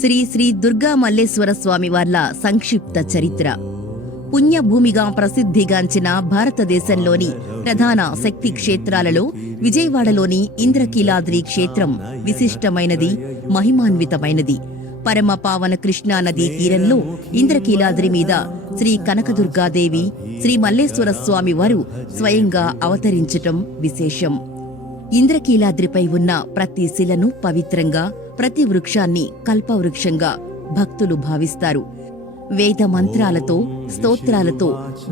శ్రీ శ్రీ దుర్గా మల్లేశ్వర స్వామి వార్ల సంక్షిప్త చరిత్ర. పుణ్యభూమిగా ప్రసిద్ధిగాంచిన భారతదేశంలోని ప్రధాన శక్తి క్షేత్రాలలో విజయవాడలోని ఇంద్రకీలాద్రి క్షేత్రం విశిష్టమైనది, మహిమాన్వితమైనది. పరమ పావన కృష్ణా నదీ తీరంలో ఇంద్రకీలాద్రి మీద శ్రీ కనకదుర్గాదేవి, శ్రీ మల్లేశ్వర స్వామి వారు స్వయంగా అవతరించటం విశేషం. ఇంద్రకీలాద్రిపై ఉన్న ప్రతి శిలను పవిత్రంగా, ప్రతి వృక్షాన్ని కల్పవృక్షంగా భక్తులు భావిస్తారు. వేద మంత్రాలతో, స్తోత్రాలతో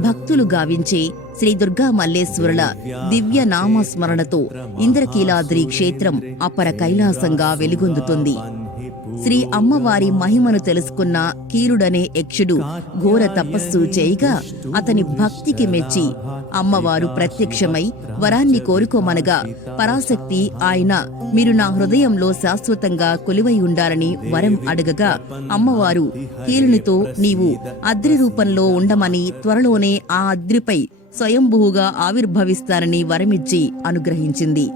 భక్తులు గావించే శ్రీ దుర్గా మల్లేశ్వరుల దివ్య నామస్మరణతో ఇంద్రకీలాద్రి క్షేత్రం అపర కైలాసంగా వెలుగొందుతుంది. శ్రీ అమ్మవారి మహిమను తెలుసుకున్న కీరుడనే యక్షుడు ఘోర తపస్సు చేయగా అతని భక్తికి మెచ్చి అమ్మవారు ప్రత్యక్షమై వరాన్ని కోరుకోమనగా పరాశక్తి ఆయన మీరు నా హృదయంలో శాశ్వతంగా కొలువై ఉండాలని వరం అడగగా అమ్మవారు కీలునితో నీవు అద్రి రూపంలో ఉండమని, త్వరలోనే ఆ అద్రిపై స్వయంభూగా ఆవిర్భవిస్తారని వరమిచ్చి అనుగ్రహించింది.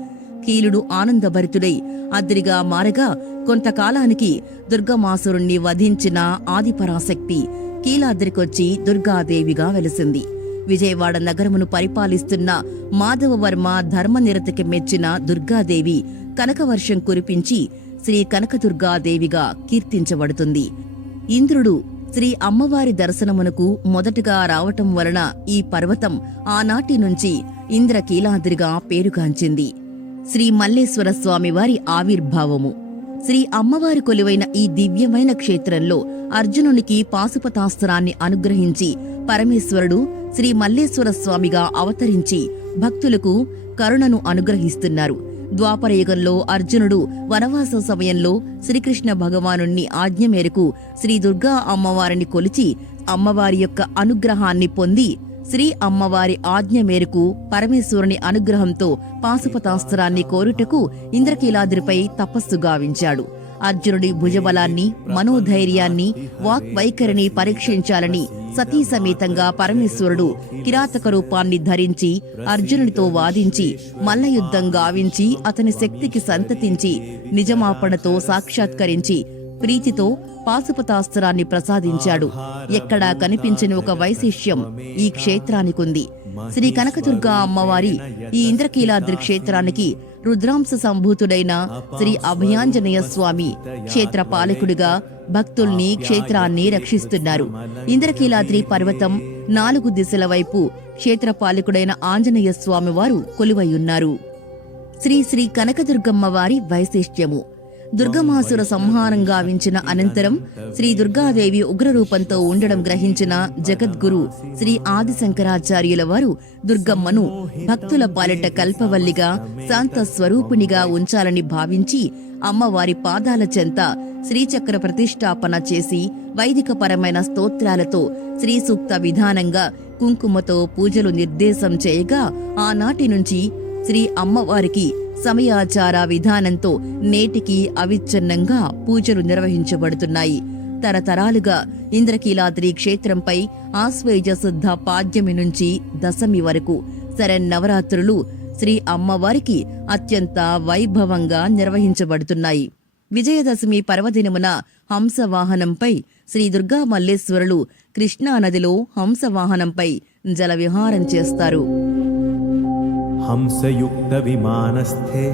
కీలుడు ఆనందభరితుడై అద్రిగా మారగా కొంతకాలానికి దుర్గమాసురుణ్ణి వధించిన ఆదిపరాశక్తి కీలాద్రికొచ్చి దుర్గాదేవిగా వెలిసింది. విజయవాడ నగరమును పరిపాలిస్తున్న మాధవవర్మ ధర్మనిరతికి మెచ్చిన దుర్గాదేవి కనకవర్షం కురిపించి శ్రీ కనకదుర్గాదేవిగా కీర్తించబడుతుంది. ఇంద్రుడు శ్రీ అమ్మవారి దర్శనమునకు మొదటగా రావటం వలన ఈ పర్వతం ఆనాటి నుంచి ఇంద్రకీలాద్రిగా పేరుగాంచింది. శ్రీ మల్లేశ్వర స్వామివారి ఆవిర్భావము. శ్రీ అమ్మవారి కొలువైన ఈ దివ్యమైన క్షేత్రంలో అర్జునునికి పాశుపతాస్త్రాన్ని అనుగ్రహించి పరమేశ్వరుడు శ్రీ మల్లేశ్వర స్వామిగా అవతరించి భక్తులకు కరుణను అనుగ్రహిస్తున్నారు. ద్వాపరయుగంలో అర్జునుడు వనవాస సమయంలో శ్రీకృష్ణ భగవానుణ్ణి ఆజ్ఞ మేరకు శ్రీ దుర్గా అమ్మవారిని కొలిచి అమ్మవారి యొక్క అనుగ్రహాన్ని పొంది శ్రీ అమ్మవారి ఆజ్ఞ మేరకు పరమేశ్వరుని అనుగ్రహంతో పాశుపతాస్త్రాన్ని కోరుటకు ఇంద్రకీలాద్రిపై తపస్సు గావించాడు. అర్జునుడి భుజబలాన్ని, మనోధైర్యాన్ని, వాక్వైఖరిని పరీక్షించాలని సతీ సమేతంగా పరమేశ్వరుడు కిరాతక రూపాన్ని ధరించి అర్జునుడితో వాదించి మల్లయుద్ధం గావించి అతని శక్తికి సంతతించి నిజమాపణతో సాక్షాత్కరించి ప్రీతితో పాశుపతాస్త్రాన్ని ప్రసాదించాడు. ఎక్కడా కనిపించని ఒక వైశిష్యం ఈ క్షేత్రానికుంది. శ్రీ కనకదుర్గా అమ్మవారి ఈ ఇంద్రకీలాద్రి క్షేత్రానికి రుద్రాంశ సంభూతుడైన శ్రీ అభయాంజనేయ స్వామి క్షేత్ర పాలకుడిగా భక్తుల్ని, క్షేత్రాన్ని రక్షిస్తున్నారు. ఇంద్రకీలాద్రి పర్వతం 4 దిశల వైపు క్షేత్రపాలకుడైన ఆంజనేయ స్వామి వారు కొలువైయున్నారు. శ్రీ శ్రీ కనకదుర్గమ్మ వారి వైశిష్ట్యము. దుర్గమాసుర సంహారం గావించిన అనంతరం శ్రీ దుర్గాదేవి ఉగ్రరూపంతో ఉండడం గ్రహించిన జగద్గురు శ్రీ ఆదిశంకరాచార్యుల వారు దుర్గమ్మను భక్తుల పాలిట కల్పవల్లిగా, శాంత స్వరూపిణిగా ఉంచాలని భావించి అమ్మవారి పాదాల చెంత శ్రీచక్ర ప్రతిష్టాపన చేసి వైదికపరమైన స్తోత్రాలతో శ్రీసూక్త విధానంగా కుంకుమతో పూజలు నిర్దేశం చేయగా ఆనాటి నుంచి శ్రీ అమ్మవారికి సమయాచార విధానంతో నేటికి అవిచ్ఛిన్నంగా పూజలు నిర్వహించబడుతున్నాయి. తరతరాలుగా ఇంద్రకీలాద్రి క్షేత్రంపై ఆశ్వేజ శుద్ధ పాడ్యమి నుంచి దశమి వరకు శరన్నవరాత్రులు శ్రీ అమ్మవారికి అత్యంత వైభవంగా నిర్వహించబడుతున్నాయి. విజయదశమి పర్వదినమున హంసవాహనంపై శ్రీ దుర్గా మల్లేశ్వరులు కృష్ణానదిలో హంసవాహనంపై జలవిహారం చేస్తారు. హంసయుక్త విమానస్థే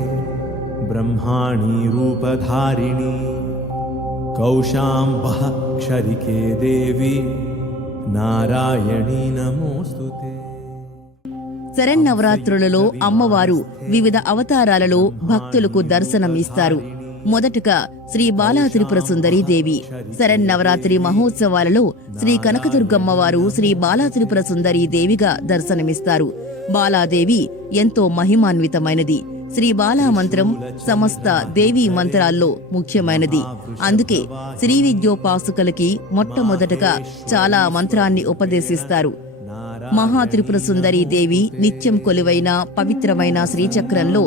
బ్రహ్మాణి రూపధారిణి కౌశాంబః క్షరికే దేవి నారాయణీ నమోస్తుతే. శరన్నవరాత్రులలో అమ్మవారు వివిధ అవతారాలలో భక్తులకు దర్శనం ఇస్తారు. మొదటగా శ్రీ బాలాత్రిపుర సుందరీ దేవి. శరన్నవరాత్రి మహోత్సవాలలో శ్రీ కనకదుర్గమ్మవారు శ్రీ బాలాత్రిపుర సుందరీ దేవిగా దర్శనమిస్తారు. బాలాదేవి ఎంతో మహిమాన్వితమైనది. శ్రీ బాలా మంత్రం సమస్త దేవీ మంత్రాల్లో ముఖ్యమైనది. అందుకే శ్రీ విద్యోపాసకులకి మొట్టమొదటగా చాలా మంత్రాన్ని ఉపదేశిస్తారు. మహాత్రిపుర సుందరీ దేవి నిత్యం కొలువైన పవిత్రమైన శ్రీచక్రంలో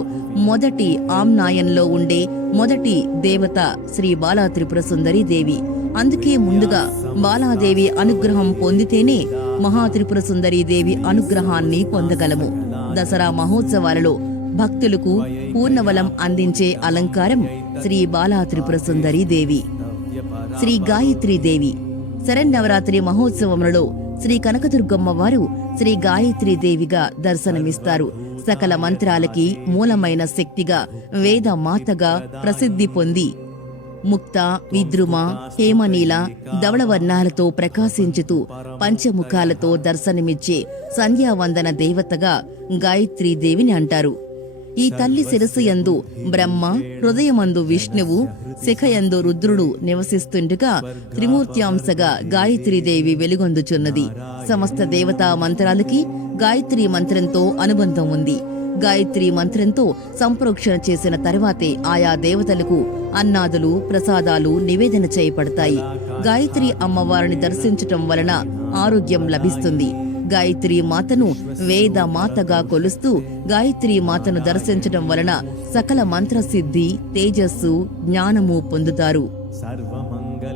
మొదటి ఆమ్నాయంలో ఉండే మొదటి దేవత శ్రీ బాలా త్రిపుర సుందరీ దేవి. అందుకే ముందుగా బాలాదేవి అనుగ్రహం పొందితేనే మహాత్రిపుర సుందరీ దేవి అనుగ్రహాన్ని పొందగలము. దసరా మహోత్సవాలలో భక్తులకు పూర్ణవలం అందించే అలంకారం శ్రీ బాలా త్రిపుర సుందరీ దేవి. శ్రీ గాయత్రీ దేవి. శరన్నవరాత్రి మహోత్సవములలో శ్రీ కనకదుర్గమ్మ వారు శ్రీ గాయత్రీ దేవిగా దర్శనమిస్తారు. సకల మంత్రాలకి మూలమైన శక్తిగా, వేద మాతగా ప్రసిద్ధి పొంది ముక్త, విద్రుమ, హేమనీల, ధవళవర్ణాలతో ప్రకాశించుతూ పంచముఖాలతో దర్శనమిచ్చే సంధ్యావందన దేవతగా గాయత్రీ దేవిని అంటారు. ఈ తల్లి శిరస్సు యందు బ్రహ్మ, హృదయమందు విష్ణువు, శిఖయందు రుద్రుడు నివసిస్తుండగా త్రిమూర్త్యాంశగా గాయత్రీదేవి వెలుగొందుచున్నది. సమస్త దేవతా మంత్రాలకి గాయత్రీ మంత్రంతో అనుబంధం ఉంది. గాయత్రీ మంత్రంతో సంప్రోక్షణ చేసిన తర్వాతే ఆయా దేవతలకు అన్నాదులు, ప్రసాదాలు నివేదన చేయబడతాయి. గాయత్రీ అమ్మవారిని దర్శించటం వలన ఆరోగ్యం లభిస్తుంది. గాయత్రీ మాతను వేద మాతగా కొలుస్తూ గాయత్రీ మాతను దర్శించటం వలన సకల మంత్రసిద్ధి, తేజస్సు, జ్ఞానము పొందుతారు.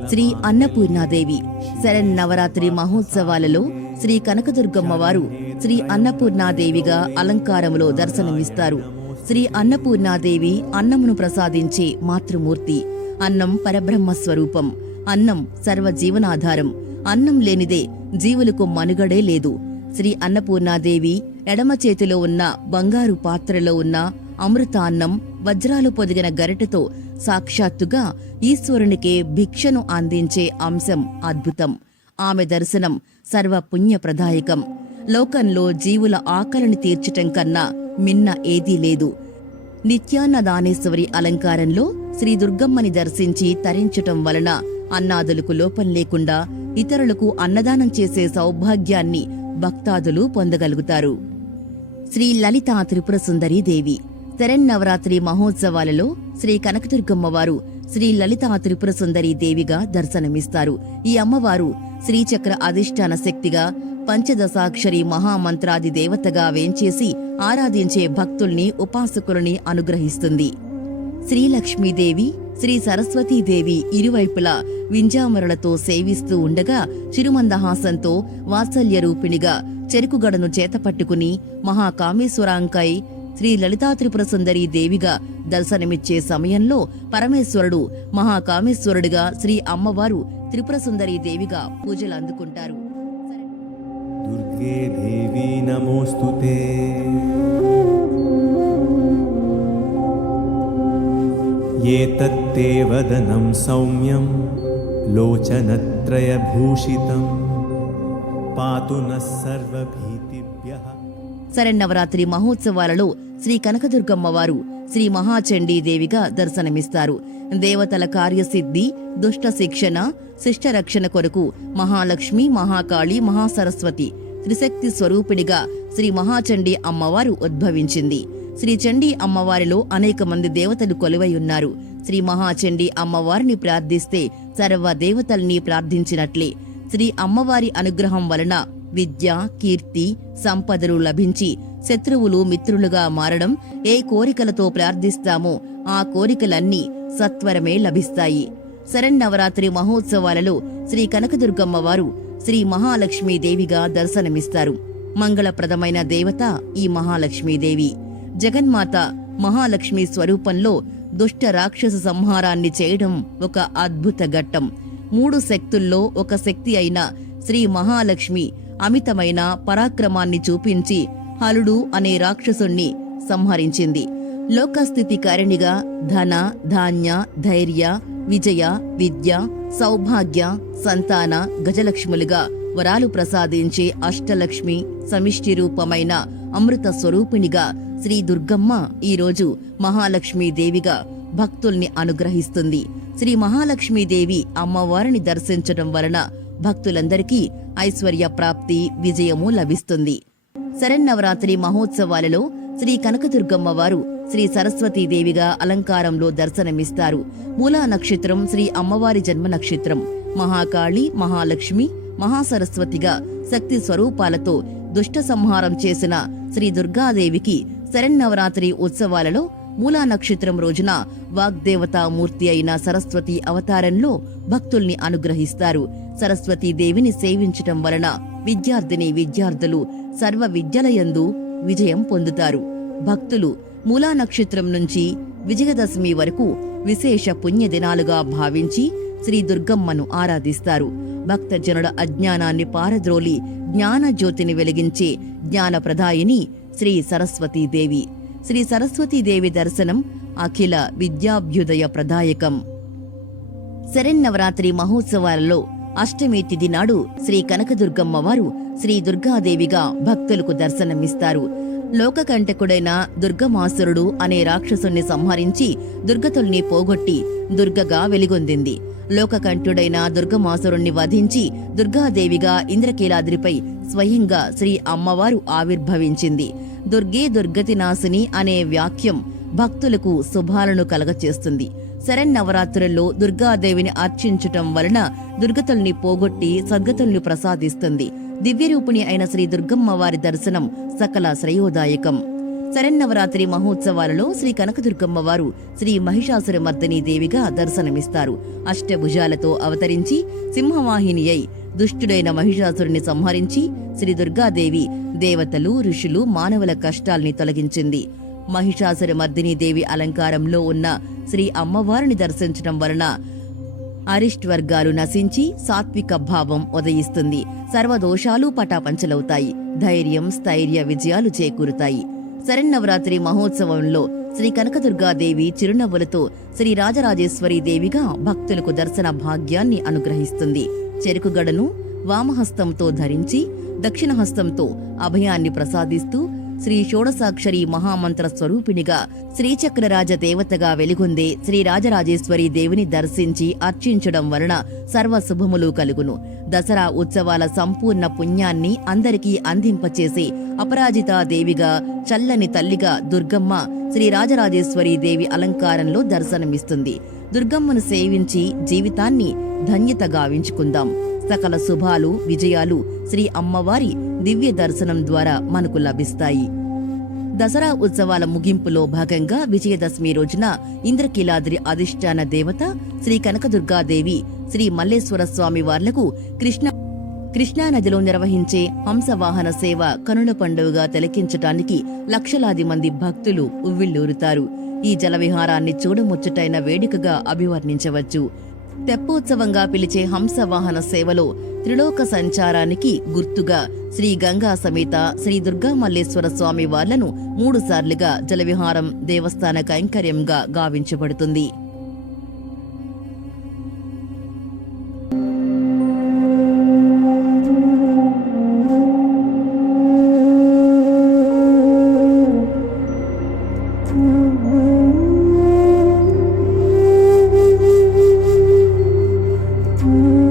శ్రీ అన్నపూర్ణాదేవి. శరన్నవరాత్రి మహోత్సవాలలో శ్రీ కనకదుర్గమ్మ వారు శ్రీ అన్నపూర్ణాదేవిగా అలంకారములో దర్శనమిస్తారు. శ్రీ అన్నపూర్ణాదేవి అన్నమును ప్రసాదించే మాతృమూర్తి. అన్నం పరబ్రహ్మ స్వరూపం. అన్నం సర్వజీవనాధారం. అన్నం లేనిదే జీవులకు మనుగడే లేదు. శ్రీ అన్నపూర్ణాదేవి ఎడమ చేతిలో ఉన్న బంగారు పాత్రలో ఉన్న అమృతాన్నం వజ్రాలు పొదిగిన గరిటెతో సాక్షాత్తుగా ఈశ్వరునికే భిక్షను అందించే అంశం అద్భుతం. ఆమె దర్శనం సర్వ పుణ్యప్రదాయకం. లోకంలో జీవుల ఆకలిని తీర్చటం కన్నా మిన్న ఏదీ లేదు. నిత్యాన్నదానేశ్వరి అలంకారంలో శ్రీ దుర్గమ్మని దర్శించి తరించటం వలన అన్నాదులకు లోపం లేకుండా ఇతరులకు అన్నదానం చేసే సౌభాగ్యాన్ని భక్తాదులు పొందగలుగుతారు. శ్రీ లలితా త్రిపుర సుందరీ దేవి. శరన్నవరాత్రి మహోత్సవాలలో శ్రీ కనకదుర్గమ్మ వారు శ్రీ లలితా త్రిపుర సుందరీ దేవిగా దర్శనమిస్తారు. ఈ అమ్మవారు శ్రీచక్ర అధిష్టాన శక్తిగా, పంచదశాక్షరి మహామంత్రాది దేవతగా వేంచేసి ఆరాధించే భక్తుల్ని, ఉపాసకులని అనుగ్రహిస్తుంది. శ్రీ లక్ష్మీదేవి, శ్రీ సరస్వతీదేవి ఇరువైపులా వింజామరలతో సేవిస్తూ ఉండగా చిరుమందహాసంతో వాత్సల్య రూపిణిగా చెరుకుగడను చేతపట్టుకుని మహాకామేశ్వరాంకై శ్రీ లలితా త్రిపుర సుందరీ దేవిగా దర్శనమిచ్చే సమయంలో పరమేశ్వరుడు మహాకామేశ్వరుడిగా, శ్రీ అమ్మవారు త్రిపుర సుందరీ దేవిగా పూజలు అందుకుంటారు. దుర్గే దేవి నమోస్తుతే. ఏతత్తే వదనం సౌమ్యం లోచనత్రయభూషితం పాతు నః సర్వభీతిభ్యః. శరన్నవరాత్రి మహోత్సవాలలో శ్రీ కనకదుర్గమ్మ వారు శ్రీ మహాచండీదేవిగా దర్శనమిస్తారు. దేవతల కార్యసిద్ధి, దుష్ట శిక్షణ, శిష్ట రక్షణ కొరకు మహాలక్ష్మి, మహాకాళి, మహాసరస్వతి త్రిశక్తి స్వరూపిణిగా శ్రీ మహాచండీ అమ్మవారు ఉద్భవించింది. శ్రీ చండీ అమ్మవారిలో అనేక మంది దేవతలు కొలువై ఉన్నారు. శ్రీ మహాచండీ అమ్మవారిని ప్రార్థిస్తే సర్వ దేవతల్ని ప్రార్థించినట్లే. శ్రీ అమ్మవారి అనుగ్రహం వలన విద్య, కీర్తి, సంపదలు లభించి శత్రువులు మిత్రులుగా మారడం, ఏ కోరికలతో ప్రార్థిస్తామో ఆ కోరికలన్నీ సత్వరమే లభిస్తాయి. శరన్నవరాత్రి మహోత్సవాలలో శ్రీ కనకదుర్గమ్మ వారు శ్రీ మహాలక్ష్మీదేవిగా దర్శనమిస్తారు. మంగళప్రదమైన దేవత ఈ మహాలక్ష్మీదేవి. జగన్మాత మహాలక్ష్మి స్వరూపంలో దుష్ట రాక్షస సంహారాన్ని చేయడం ఒక అద్భుత ఘట్టం. 3 శక్తుల్లో ఒక శక్తి అయిన శ్రీ మహాలక్ష్మి అమితమైన పరాక్రమాన్ని చూపించి హలుడు అనే రాక్షసుణ్ణి సంహరించింది. లోకస్థితి కారణిగా ధన, ధాన్య, ధైర్య, విజయ, విద్య, సౌభాగ్య, సంతాన, గజలక్ష్ములుగా వరాలు ప్రసాదించే అష్టలక్ష్మి సమిష్టి రూపమైన అమృత స్వరూపిణిగా శ్రీ దుర్గమ్మ ఈరోజు మహాలక్ష్మీదేవిగా భక్తుల్ని అనుగ్రహిస్తుంది. శ్రీ మహాలక్ష్మీదేవి అమ్మవారిని దర్శించడం వలన భక్తులందరికీ ఐశ్వర్య ప్రాప్తి, విజయము లభిస్తుంది. శరన్నవరాత్రి మహోత్సవాలలో శ్రీ కనకదుర్గమ్మ వారు శ్రీ సరస్వతీదేవిగా అలంకారంలో దర్శనమిస్తారు. మూలా నక్షత్రం శ్రీ అమ్మవారి జన్మ నక్షత్రం. మహాకాళి, మహాలక్ష్మి, మహాసరస్వతిగా శక్తి స్వరూపాలతో దుష్ట సంహారం చేసిన శ్రీ దుర్గాదేవికి శరన్నవరాత్రి ఉత్సవాలలో మూలా నక్షత్రం రోజున వాగ్దేవతామూర్తి అయిన సరస్వతి అవతారంలో భక్తుల్ని అనుగ్రహిస్తారు. సరస్వతీదేవిని సేవించటం వలన విద్యార్థులు సర్వ విద్యలయందు విజయం పొందుతారు. భక్తులు మూలా నక్షత్రం నుంచి విజయదశమి వరకు విశేష పుణ్య దినాలుగా భావించి శ్రీ దుర్గమ్మను ఆరాధిస్తారు. భక్తజనుల అజ్ఞానాన్ని పారద్రోలి జ్ఞాన జ్యోతిని వెలిగించే జ్ఞానప్రదాయిని శ్రీ సరస్వతీదేవి. శ్రీ సరస్వతీదేవి దర్శనం అఖిల విద్యాభ్యుదయ ప్రదాయకం. శరన్నవరాత్రి మహోత్సవాలలో అష్టమి తిథి నాడు శ్రీ కనకదుర్గమ్మ వారు శ్రీ దుర్గాదేవిగా భక్తులకు దర్శనమిస్తారు. లోకకంటకుడైన దుర్గమాసురుడు అనే రాక్షసుణ్ణి సంహరించి దుర్గతుల్ని పోగొట్టి దుర్గగా వెలిగొందింది. లోకకంఠుడైన దుర్గమాసురుణ్ణి వధించి దుర్గాదేవిగా ఇంద్రకీలాద్రిపై స్వయంగా శ్రీ అమ్మవారు ఆవిర్భవించింది. దుర్గే దుర్గతి నాశిని అనే వాక్యం భక్తులకు శుభాలను కలగచేస్తుంది. శరన్నవరాత్రుల్లో దుర్గాదేవిని అర్చించటం వలన దుర్గతుల్ని పోగొట్టి సద్గతుల్ని ప్రసాదిస్తుంది. దివ్యరూపిణి అయిన శ్రీ దుర్గమ్మ వారి దర్శనం సకల శ్రేయోదాయకం. శరన్నవరాత్రి మహోత్సవాలలో శ్రీ కనకదుర్గమ్మ వారు శ్రీ మహిషాసురమర్దిని దేవిగా దర్శనమిస్తారు. అష్టభుజాలతో అవతరించి సింహవాహిని అయి దుష్టుడైన మహిషాసురుని సంహరించి శ్రీ దుర్గాదేవి దేవతలు, ఋషులు, మానవుల కష్టాల్ని తొలగించింది. మహిషాసురమర్దిని దేవి అలంకారంలో ఉన్న శ్రీ అమ్మవారిని దర్శించడం వలన అరిష్ట్వర్గాలు నశించి సాత్విక భావం ఉదయిస్తుంది. సర్వదోషాలు పటాపంచలవుతాయి. ధైర్యం, స్థైర్య విజయాలు చేకూరుతాయి. శరన్నవరాత్రి మహోత్సవంలో శ్రీ కనకదుర్గాదేవి చిరునవ్వులతో శ్రీ రాజరాజేశ్వరి దేవిగా భక్తులకు దర్శన భాగ్యాన్ని అనుగ్రహిస్తుంది. చెరుకుగడను వామహస్తంతో ధరించి దక్షిణ హస్తంతో అభయాన్ని ప్రసాదిస్తూ శ్రీ షోడసాక్షరి మహామంత్ర స్వరూపిణిగా శ్రీచక్రరాజ దేవతగా వెలుగొందే శ్రీ రాజరాజేశ్వరి దేవిని దర్శించి అర్చించడం వలన సర్వశుభములు కలుగును. దసరా ఉత్సవాల సంపూర్ణ పుణ్యాన్ని అందరికీ అందింపచేసే అపరాజితా దేవిగా, చల్లని తల్లిగా దుర్గమ్మ శ్రీ రాజరాజేశ్వరి దేవి అలంకారంలో దర్శనమిస్తుంది. దుర్గమ్మను సేవించి జీవితాన్ని ధన్యత గావించుకుందాం. సకల శుభాలు, విజయాలు శ్రీ అమ్మవారి దివ్య దర్శనం ద్వారా మనకు లభిస్తాయి. దసరా ఉత్సవాల ముగింపులో భాగంగా విజయదశమి రోజున ఇంద్రకీలాద్రి అధిష్టాన దేవత శ్రీ కనకదుర్గాదేవి శ్రీ మల్లేశ్వర స్వామి వార్లకు కృష్ణానదిలో నిర్వహించే హంసవాహన సేవ కనుల పండుగగా తిలకించటానికి లక్షలాది మంది భక్తులు ఉవ్విళ్లూరుతారు. ఈ జలవిహారాన్ని చూడముచ్చటైన వేడుకగా అభివర్ణించవచ్చు. తెప్పోత్సవంగా పిలిచే హంసవాహన సేవలో త్రిలోక సంచారానికి గుర్తుగా శ్రీ గంగా సమేత శ్రీ దుర్గా మల్లేశ్వర స్వామి వార్లను 3 సార్లుగా జలవిహారం దేవస్థాన కైంకర్యంగా గావించబడుతుంది. Mm-hmm.